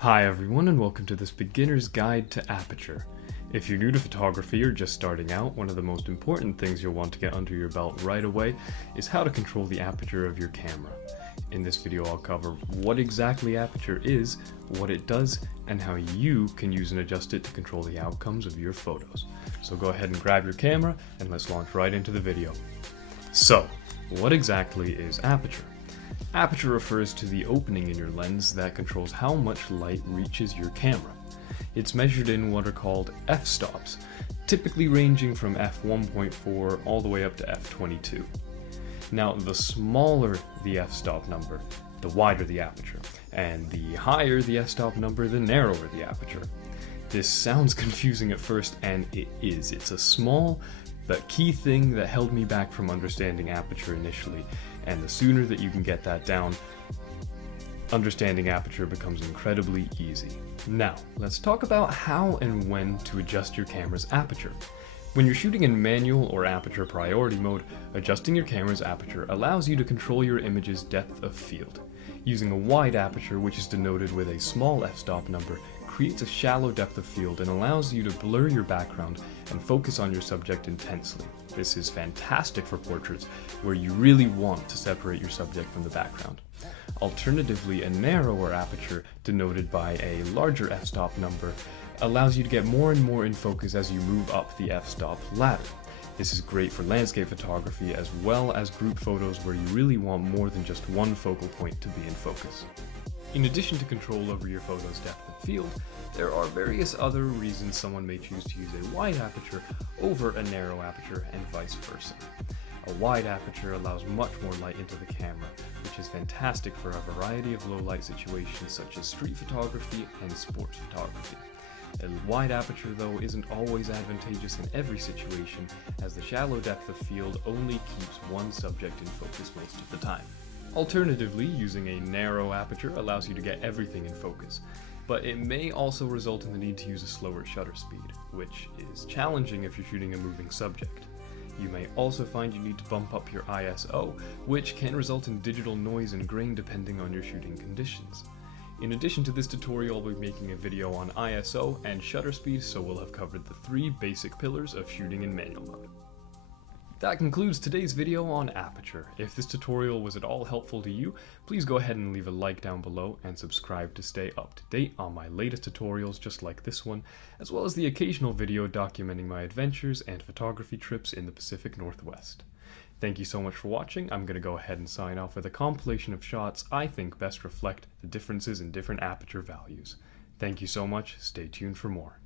Hi everyone and welcome to this beginner's guide to Aperture. If you're new to photography or just starting out, one of the most important things you'll want to get under your belt right away is how to control the aperture of your camera. In this video I'll cover what exactly Aperture is, what it does, and how you can use and adjust it to control the outcomes of your photos. So go ahead and grab your camera and let's launch right into the video. So, what exactly is Aperture? Aperture refers to the opening in your lens that controls how much light reaches your camera. It's measured in what are called f-stops, typically ranging from f1.4 all the way up to f22. Now, the smaller the f-stop number, the wider the aperture, and the higher the f-stop number, the narrower the aperture. This sounds confusing at first, and it is. It's a small but key thing that held me back from understanding Aperture initially, and the sooner that you can get that down, understanding Aperture becomes incredibly easy. Now, let's talk about how and when to adjust your camera's aperture. When you're shooting in manual or aperture priority mode, adjusting your camera's aperture allows you to control your image's depth of field. Using a wide aperture, which is denoted with a small f-stop number, creates a shallow depth of field and allows you to blur your background and focus on your subject intensely. This is fantastic for portraits where you really want to separate your subject from the background. Alternatively, a narrower aperture, denoted by a larger f-stop number, allows you to get more and more in focus as you move up the f-stop ladder. This is great for landscape photography as well as group photos where you really want more than just one focal point to be in focus. In addition to control over your photo's depth of field, there are various other reasons someone may choose to use a wide aperture over a narrow aperture and vice versa. A wide aperture allows much more light into the camera, which is fantastic for a variety of low light situations such as street photography and sports photography. A wide aperture, though, isn't always advantageous in every situation, as the shallow depth of field only keeps one subject in focus most of the time. Alternatively, using a narrow aperture allows you to get everything in focus, but it may also result in the need to use a slower shutter speed, which is challenging if you're shooting a moving subject. You may also find you need to bump up your ISO, which can result in digital noise and grain depending on your shooting conditions. In addition to this tutorial, I'll be making a video on ISO and shutter speed, so we'll have covered the three basic pillars of shooting in manual mode. That concludes today's video on Aperture. If this tutorial was at all helpful to you, please go ahead and leave a like down below and subscribe to stay up to date on my latest tutorials just like this one, as well as the occasional video documenting my adventures and photography trips in the Pacific Northwest. Thank you so much for watching. I'm going to go ahead and sign off with a compilation of shots I think best reflect the differences in different aperture values. Thank you so much. Stay tuned for more.